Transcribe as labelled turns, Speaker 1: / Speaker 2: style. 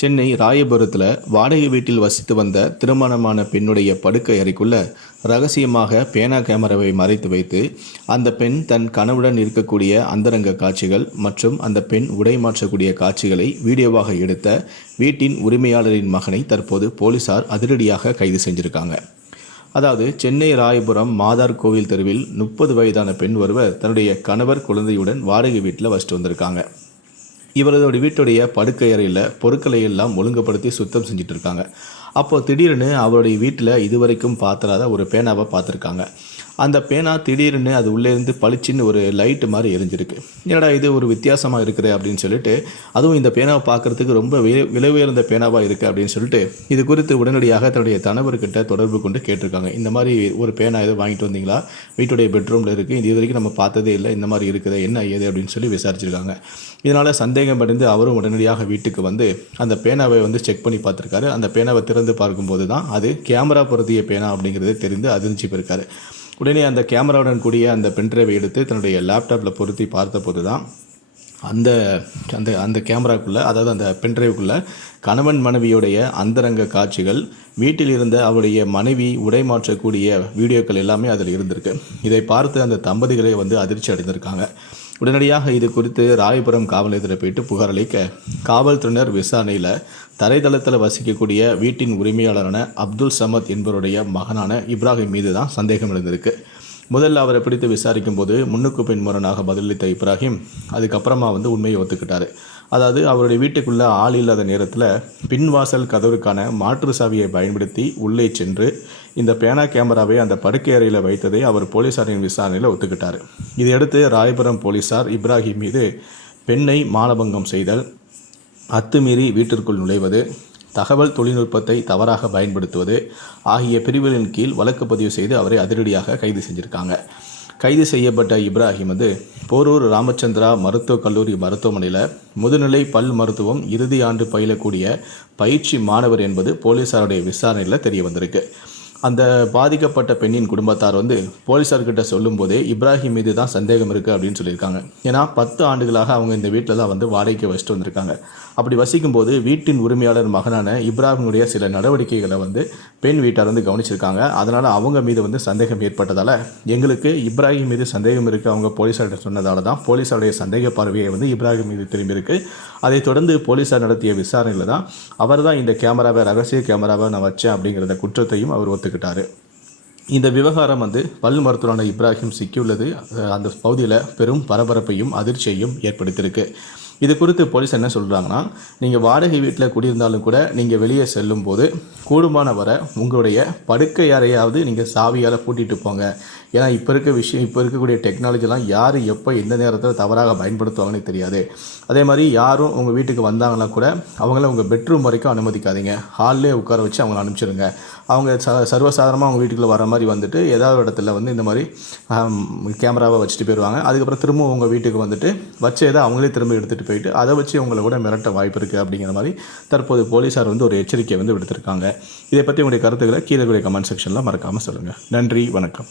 Speaker 1: சென்னை ராயபுரத்தில் வாடகை வீட்டில் வசித்து வந்த திருமணமான பெண்ணுடைய படுக்கை அறைக்குள்ள ரகசியமாக பேனா கேமராவை மறைத்து வைத்து அந்த பெண் தன் கணவுடன் இருக்கக்கூடிய அந்தரங்க காட்சிகள் மற்றும் அந்த பெண் உடை மாற்றக்கூடிய காட்சிகளை வீடியோவாக எடுத்த வீட்டின் உரிமையாளரின் மகனை தற்போது போலீசார் அதிரடியாக கைது செஞ்சிருக்காங்க. அதாவது சென்னை ராயபுரம் மாதார் கோவில் தெருவில் முப்பது வயதான பெண் ஒருவர் தன்னுடைய கணவர் குழந்தையுடன் வாடகை வீட்டில் வசித்து வந்திருக்காங்க. இவரது வீட்டுடைய படுக்கை அறையில் பொருட்களை எல்லாம் ஒழுங்குபடுத்தி சுத்தம் செஞ்சுட்டு இருக்காங்க. அப்போது திடீர்னு அவருடைய வீட்டில் இதுவரைக்கும் பார்த்துடாத ஒரு பேனாவை பார்த்துருக்காங்க. அந்த பேனா திடீர்னு அது உள்ளேருந்து பளிச்சின்னு ஒரு லைட்டு மாதிரி எரிஞ்சிருக்கு. என்னடா இது ஒரு வித்தியாசமாக இருக்குது அப்படின்னு சொல்லிட்டு அதுவும் இந்த பேனாவை பார்க்குறதுக்கு ரொம்ப விலை விலை உயர்ந்த பேனாவாக இருக்குது அப்படின்னு சொல்லிட்டு இது குறித்து உடனடியாக தன்னுடைய தனவர்கிட்ட தொடர்பு கொண்டு கேட்டிருக்காங்க. இந்த மாதிரி ஒரு பேனா எதுவும் வாங்கிட்டு வந்தீங்களா? வீட்டுடைய பெட்ரூமில் இருக்குது இது வரைக்கும் நம்ம பார்த்ததே இல்லை. இந்த மாதிரி இருக்குது என்ன ஏது அப்படின்னு சொல்லி விசாரிச்சிருக்காங்க. இதனால் சந்தேகம் அடைந்து அவரும் உடனடியாக வீட்டுக்கு வந்து அந்த பேனாவை வந்து செக் பண்ணி பார்த்துருக்காரு. அந்த பேனாவை திறந்து பார்க்கும்போது தான் அது கேமரா பொருத்திய பேனா அப்படிங்கிறது தெரிந்து அதிர்ச்சி போயிருக்காரு உடனே அந்த கேமராவுடன் கூடிய அந்த பென்ட்ரைவை எடுத்து தன்னுடைய லேப்டாப்பில் பொருத்தி பார்த்தபோது தான் அந்த அந்த அந்த கேமராக்குள்ளே அதாவது அந்த பென்ட்ரைவுக்குள்ளே கணவன் மனைவியுடைய அந்தரங்க காட்சிகள் வீட்டில் இருந்த அவருடைய மனைவி உடை மாற்றக்கூடிய வீடியோக்கள் எல்லாமே அதில் இருந்திருக்கு. இதை பார்த்து அந்த தம்பதிகளை வந்து அதிர்ச்சி அடைந்திருக்காங்க. உடனடியாக இது குறித்து ராயபுரம் காவல் நிலையத்தில் போயிட்டு புகார் அளிக்க காவல்துறையினர் விசாரணையில் தரைதளத்தில் வசிக்கக்கூடிய வீட்டின் உரிமையாளரான அப்துல் சமத் என்பவருடைய மகனான இப்ராஹிம் மீது தான் சந்தேகம் இருந்திருக்கு முதல்ல அவரை பிடித்து விசாரிக்கும் போது முன்னுக்கு பின் முரணாக பதிலளித்த இப்ராஹிம் அதுக்கப்புறமா வந்து உண்மையை ஒத்துக்கிட்டாரு. அதாவது அவருடைய வீட்டுக்குள்ளே ஆள் இல்லாத நேரத்தில் பின்வாசல் கதவுக்கான மாற்று சாவியை பயன்படுத்தி உள்ளே சென்று இந்த பேனா கேமராவை அந்த படுக்கை அறையில் வைத்ததை அவர் போலீசாரின் விசாரணையில் ஒத்துக்கிட்டார். இதையடுத்து ராயபுரம் போலீசார் இப்ராஹிம் மீது பெண்ணை மானபங்கம் செய்தல் அத்துமீறி வீட்டிற்குள் நுழைவது தகவல் தொழில்நுட்பத்தை தவறாக பயன்படுத்துவது ஆகிய பிரிவுகளின் கீழ் வழக்கு பதிவு செய்து அவரை அதிரடியாக கைது செஞ்சுருக்காங்க. கைது செய்யப்பட்ட இப்ராஹிம் வந்து போரூர் ராமச்சந்திரா மருத்துவக் கல்லூரி மருத்துவமனையில் முதுநிலை பல் மருத்துவம் இறுதி ஆண்டு பயிலக்கூடிய பயிற்சி மாணவர் என்பது போலீஸாருடைய விசாரணையில் தெரிய வந்திருக்கு அந்த பாதிக்கப்பட்ட பெண்ணின் குடும்பத்தார் வந்து போலீஸார்கிட்ட சொல்லும்போதே இப்ராஹிம் மீது தான் சந்தேகம் இருக்குது அப்படின்னு சொல்லியிருக்காங்க. ஏன்னா பத்து ஆண்டுகளாக அவங்க இந்த வீட்டில் தான் வந்து வாடகைக்கு வச்சுட்டு வந்திருக்காங்க. அப்படி வசிக்கும்போது வீட்டின் உரிமையாளர் மகனான இப்ராஹிமுடைய சில நடவடிக்கைகளை வந்து பெண் வீட்டார் வந்து கவனிச்சிருக்காங்க. அதனால் அவங்க மீது வந்து சந்தேகம் ஏற்பட்டதால் எங்களுக்கு இப்ராஹிம் மீது சந்தேகம் இருக்குது அவங்க போலீஸார்கிட்ட சொன்னதால தான் போலீஸாருடைய சந்தேக பார்வையை வந்து இப்ராஹிம் மீது திரும்பியிருக்கு அதைத் தொடர்ந்து போலீஸார் நடத்திய விசாரணையில் தான் அவர் தான் இந்த கேமராவை ரகசிய கேமராவை நான் வச்சேன் அப்படிங்கிறத குற்றத்தையும் அவர் ஒத்துக்கிட்டாரு இந்த விவகாரம் வந்து பல் மருத்துவரான இப்ராஹிம் சிக்கியுள்ளது. அந்த பகுதியில் பெரும் பரபரப்பையும் அதிர்ச்சியையும் ஏற்படுத்தியிருக்கு. இது குறித்து போலீஸ் என்ன சொல்கிறாங்கன்னா நீங்கள் வாடகை வீட்டில் குடியிருந்தாலும் கூட நீங்கள் வெளியே செல்லும் போது கூடுமான வர உங்களுடைய படுக்கை யாரையாவது நீங்கள் சாவியால் பூட்டிகிட்டு போங்க. ஏன்னா இப்போ இருக்க விஷயம் இப்போ இருக்கக்கூடிய டெக்னாலஜிலாம் யார் எப்போ எந்த நேரத்தில் தவறாக பயன்படுத்துவாங்கன்னு தெரியாது. அதே மாதிரி யாரும் உங்கள் வீட்டுக்கு வந்தாங்கன்னா கூட அவங்கள உங்கள் பெட்ரூம் வரைக்கும் அனுமதிக்காதீங்க. ஹாலிலே உட்கார வச்சு அவங்கள அனுப்பிச்சிடுங்க அவங்க ச சர்வசாதாரணமாக அவங்க வீட்டுக்குள்ளே வர மாதிரி வந்துட்டு ஏதாவது இடத்துல வந்து இந்த மாதிரி கேமராவை வச்சுட்டு போயிடுவாங்க அதுக்கப்புறம் திரும்ப உங்கள் வீட்டுக்கு வந்துட்டு வச்சதை அவங்களே திரும்ப எடுத்துகிட்டு போயிட்டு அதை வச்சு உங்களை கூட மிரட்ட வாய்ப்பு இருக்குது அப்படிங்கிற மாதிரி தற்போது போலீஸார் வந்து ஒரு எச்சரிக்கை வந்து விடுத்திருக்காங்க. இதை பற்றி உங்களுடைய கருத்துக்களை கீழே கமெண்ட் செக்ஷனில் மறக்காமல் சொல்லுங்கள் நன்றி வணக்கம்.